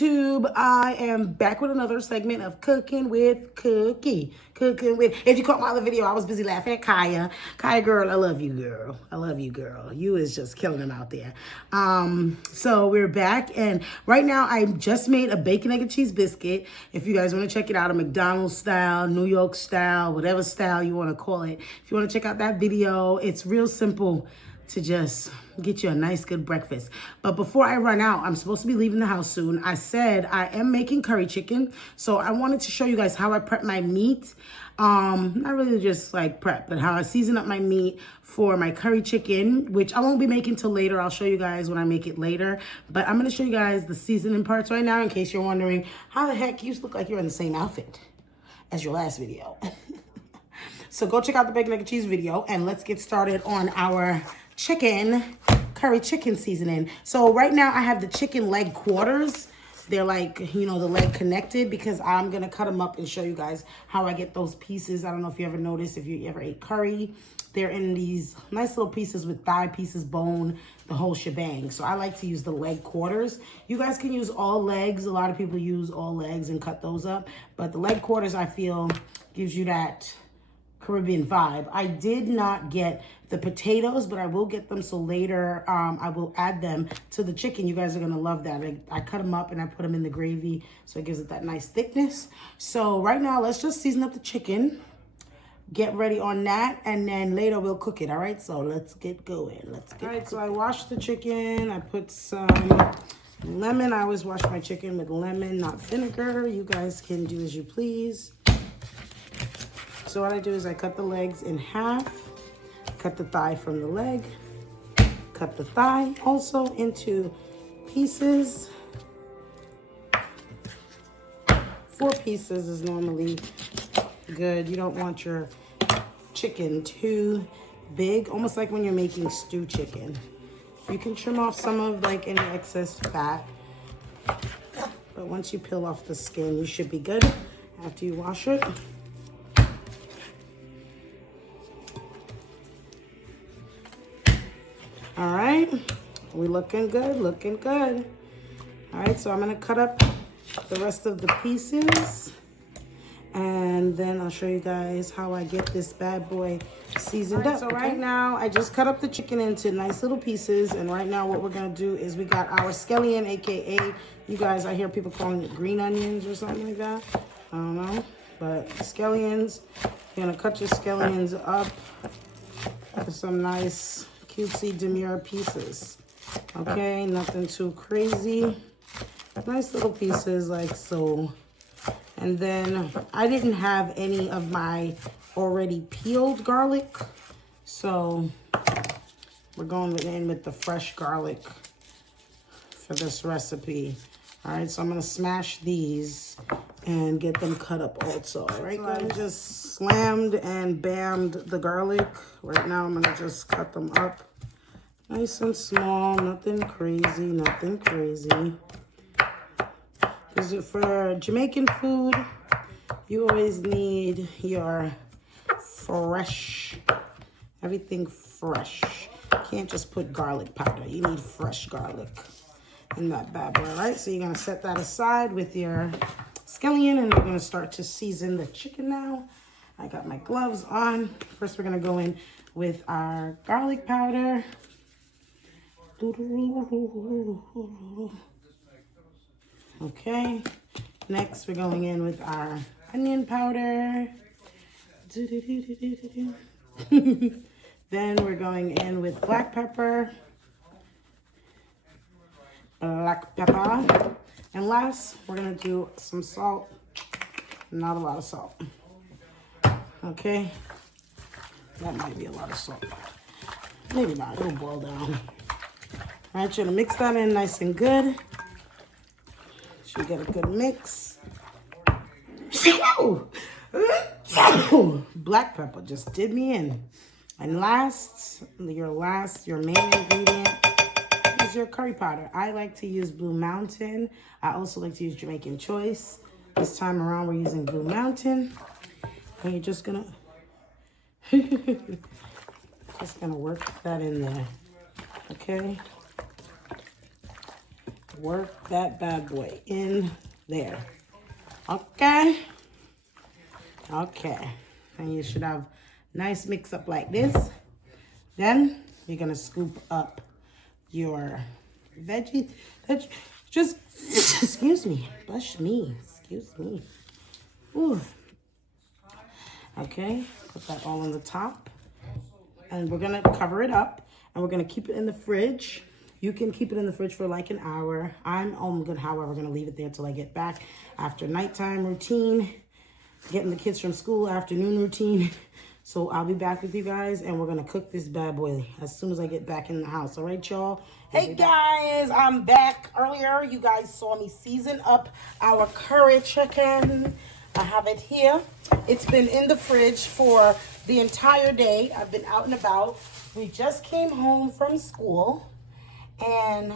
YouTube? I am back with another segment of Cooking with Cookie. If you caught my other video, I was busy laughing at Kaya. Kaya, girl, I love you, girl. I love you, girl. You is just killing them out there. So we're back, and right now I just made a bacon, egg, and cheese biscuit. If you guys want to check it out, a McDonald's style, New York style, whatever style you want to call it. If you want to check out that video, it's real simple to just get you a nice good breakfast. But before I run out, I'm supposed to be leaving the house soon. I said I am making curry chicken, so I wanted to show you guys how I prep my meat. Not really just like prep, but how I season up my meat for my curry chicken, which I won't be making till later. I'll show you guys when I make it later, but I'm gonna show you guys the seasoning parts right now in case you're wondering how the heck you look like you're in the same outfit as your last video. So go check out the bacon, egg, and cheese video, and let's get started on our curry chicken seasoning. So right now I have the chicken leg quarters. They're like, you know, the leg connected, because I'm going to cut them up and show you guys how I get those pieces. I don't know if you ever noticed, if you ever ate curry, they're in these nice little pieces with thigh pieces, bone, the whole shebang. So I like to use the leg quarters. You guys can use all legs. A lot of people use all legs and cut those up. But the leg quarters, I feel, gives you that Caribbean vibe. I did not get the potatoes, but I will get them, so later I will add them to the chicken. You guys are gonna love that. I cut them up and I put them in the gravy, so it gives it that nice thickness. So right now, let's just season up the chicken, get ready on that, and then later we'll cook it. All right, so let's get going. All right, so I washed the chicken. I put some lemon. I always wash my chicken with lemon, not vinegar. You guys can do as you please. So what I do is I cut the legs in half, cut the thigh from the leg, cut the thigh also into pieces. 4 pieces is normally good. You don't want your chicken too big, almost like when you're making stew chicken. You can trim off some of like any excess fat, but once you peel off the skin, you should be good after you wash it. All right, we looking good, looking good. All right, so I'm gonna cut up the rest of the pieces, and then I'll show you guys how I get this bad boy seasoned up. So right now, I just cut up the chicken into nice little pieces, and right now what we're gonna do is we got our scallion, AKA, you guys, I hear people calling it green onions or something like that. I don't know, but scallions, you're gonna cut your scallions up with some nice cutesy demure pieces. Okay, nothing too crazy. Nice little pieces like so. And then I didn't have any of my already peeled garlic, so we're going in with the fresh garlic for this recipe. All right, so I'm gonna smash these and get them cut up also. All right, so I just slammed and bammed the garlic. Right now I'm gonna just cut them up nice and small, nothing crazy, nothing crazy. Because for Jamaican food, you always need your fresh, everything fresh. Can't just put garlic powder. You need fresh garlic in that bad boy, right? So you're gonna set that aside with your scallion, and we're gonna start to season the chicken now. I got my gloves on. First, we're gonna go in with our garlic powder. Okay, next we're going in with our onion powder. Then we're going in with black pepper. And last, we're gonna do some salt. Not a lot of salt. Okay, that might be a lot of salt. Maybe not, it'll boil down. All right, you're gonna mix that in nice and good. So you get a good mix. Black pepper just did me in. And last, your main ingredient is your curry powder. I like to use Blue Mountain. I also like to use Jamaican Choice. This time around, we're using Blue Mountain. And you're just gonna, work that in there, okay? work that bad boy in there. Okay. Okay. And you should have nice mix up like this. Then you're gonna scoop up your veggie. Just excuse me. Excuse me. Ooh. Okay, put that all on the top. And we're gonna cover it up and we're gonna keep it in the fridge. You can keep it in the fridge for like an hour. I'm however, gonna leave it there till I get back after nighttime routine, getting the kids from school, afternoon routine. So I'll be back with you guys and we're gonna cook this bad boy as soon as I get back in the house. All right, y'all? Hey guys, I'm back. Earlier, you guys saw me season up our curry chicken. I have it here. It's been in the fridge for the entire day. I've been out and about. We just came home from school and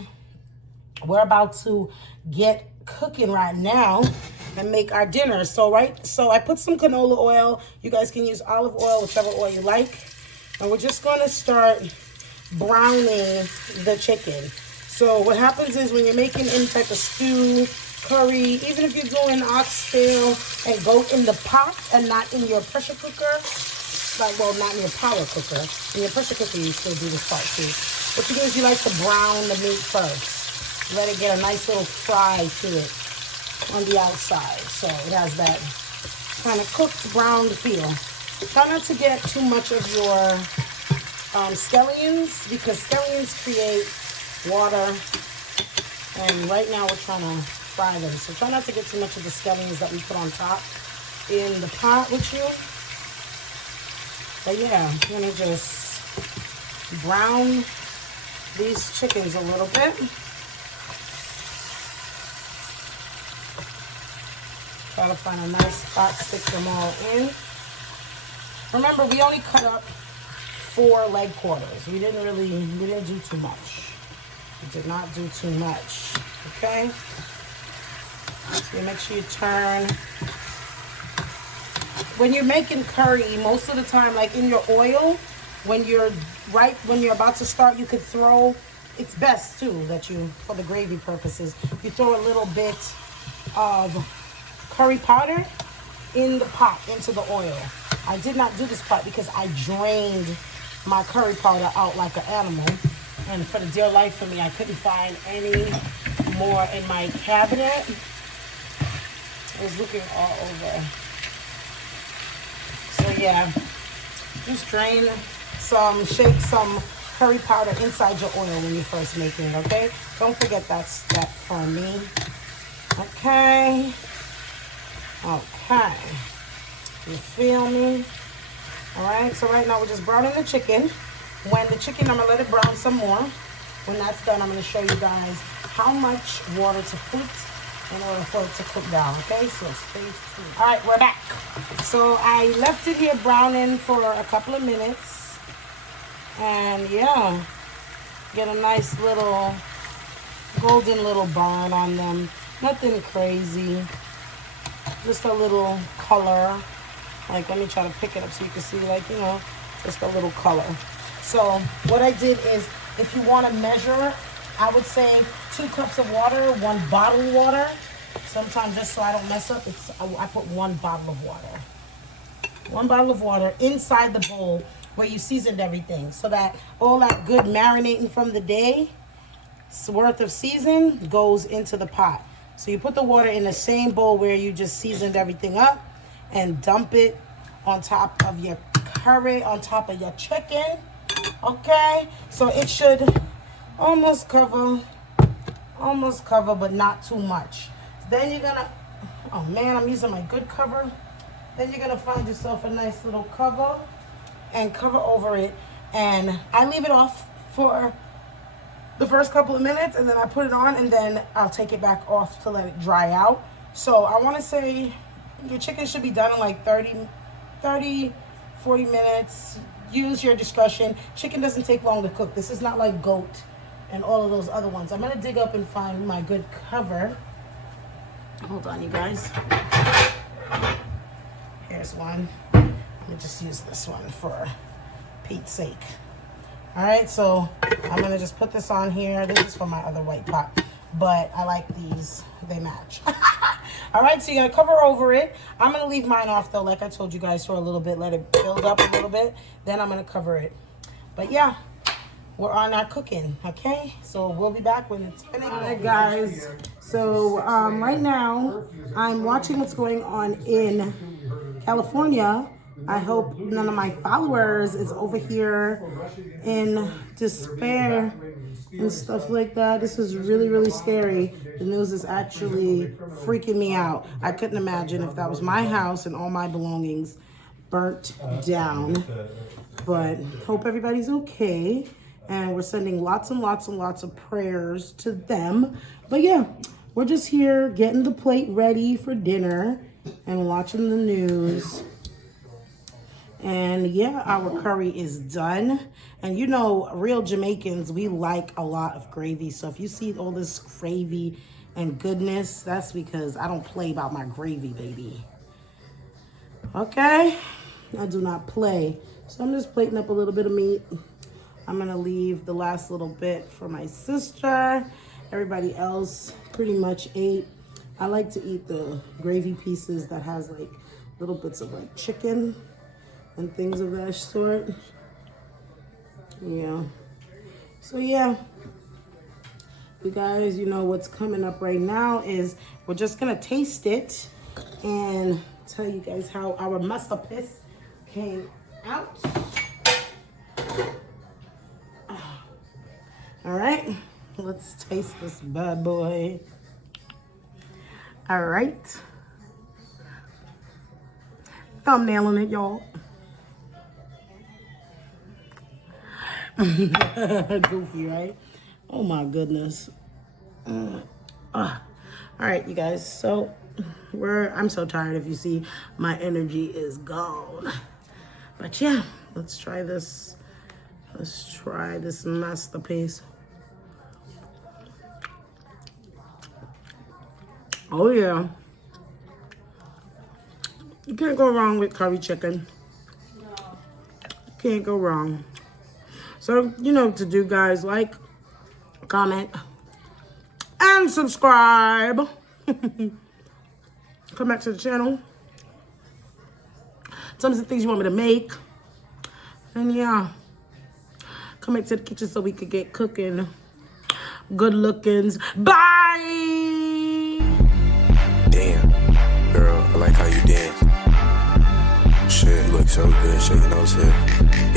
we're about to get cooking right now and make our dinner. So I put some canola oil. You guys can use olive oil, whichever oil you like. And we're just gonna start browning the chicken. So what happens is when you're making any type of stew, curry, even if you're doing oxtail and goat in the pot and not in your pressure cooker, not in your power cooker. In your pressure cooker, you still do this part too. What you do is you like to brown the meat first. Let it get a nice little fry to it on the outside. So it has that kind of cooked, browned feel. Try not to get too much of your scallions because scallions create water. And right now we're trying to fry them. So try not to get too much of the scallions that we put on top in the pot with you. But yeah, I'm gonna just brown these chickens a little bit. Try to find a nice spot, stick them all in. Remember, we only cut up 4 leg quarters. We didn't do too much. We did not do too much, okay? So make sure you turn. When you're making curry, most of the time, like in your oil, when you're about to start, you could throw, it's best too that you, for the gravy purposes, you throw a little bit of curry powder in the pot, into the oil. I did not do this part because I drained my curry powder out like an animal. And for the dear life of me, I couldn't find any more in my cabinet. I was looking all over. So yeah, just drain some, shake some curry powder inside your oil when you're first making it, okay? Don't forget that step for me. Okay. Okay. You feel me? All right, so right now we're just browning the chicken. When the chicken, I'm gonna let it brown some more. When that's done, I'm gonna show you guys how much water to put in order for it to cook down, okay? So stay tuned. All right, we're back. So I left it here browning for a couple of minutes. And yeah, get a nice little golden little burn on them. Nothing crazy, just a little color. Like, let me try to pick it up so you can see, like, you know, just a little color. So what I did is, if you want to measure, I would say 2 cups of water, 1 bottle of water. Sometimes, just so I don't mess up, I put 1 bottle of water. 1 bottle of water inside the bowl where you seasoned everything, so that all that good marinating from the day's worth of season goes into the pot. So you put the water in the same bowl where you just seasoned everything up and dump it on top of your curry, on top of your chicken. Okay, so it should almost cover, but not too much. Then you're gonna, oh man, I'm using my good cover. Then you're gonna find yourself a nice little cover and cover over it. And I leave it off for the first couple of minutes, and then I put it on, and then I'll take it back off to let it dry out. So I wanna say your chicken should be done in like 30, 40 minutes. Use your discretion. Chicken doesn't take long to cook. This is not like goat and all of those other ones. I'm gonna dig up and find my good cover. Hold on, you guys. Here's one. Let me just use this one for Pete's sake. All right, so I'm gonna just put this on here. This is for my other white pot. but I like these. They match. All right, so you're gonna cover over it. I'm gonna leave mine off though, like I told you guys, for a little bit. Let it build up a little bit. Then I'm gonna cover it. But yeah, we're on our cooking, okay? So we'll be back when it's finished. All right, guys. So right now, I'm watching what's going on in California. I hope none of my followers is over here in despair and stuff like that. This is really, really scary. The news is actually freaking me out. I couldn't imagine if that was my house and all my belongings burnt down. But hope everybody's okay. And we're sending lots and lots and lots of prayers to them. But yeah, we're just here getting the plate ready for dinner and watching the news. And yeah, our curry is done. And you know, real Jamaicans, we like a lot of gravy. So if you see all this gravy and goodness, that's because I don't play about my gravy, baby. Okay? I do not play. So I'm just plating up a little bit of meat. I'm gonna leave the last little bit for my sister. Everybody else pretty much ate. I like to eat the gravy pieces that has like little bits of like chicken and things of that sort. Yeah. So yeah, you guys, you know what's coming up right now is we're just gonna taste it and tell you guys how our masterpiece came out. All right, let's taste this bad boy. All right. Thumbnailing it, y'all. Goofy, right? Oh my goodness. All right, you guys. So I'm so tired. If you see, my energy is gone. But yeah, let's try this. Let's try this masterpiece. Oh yeah. You can't go wrong with curry chicken. Can't go wrong. So, you know what to do, guys. Like, comment, and subscribe. Come back to the channel. Tell me some things you want me to make. And yeah, come back to the kitchen so we could get cooking. Good lookings. Bye! Damn, girl, I like how you dance. Shit, you look so good shaking those hips.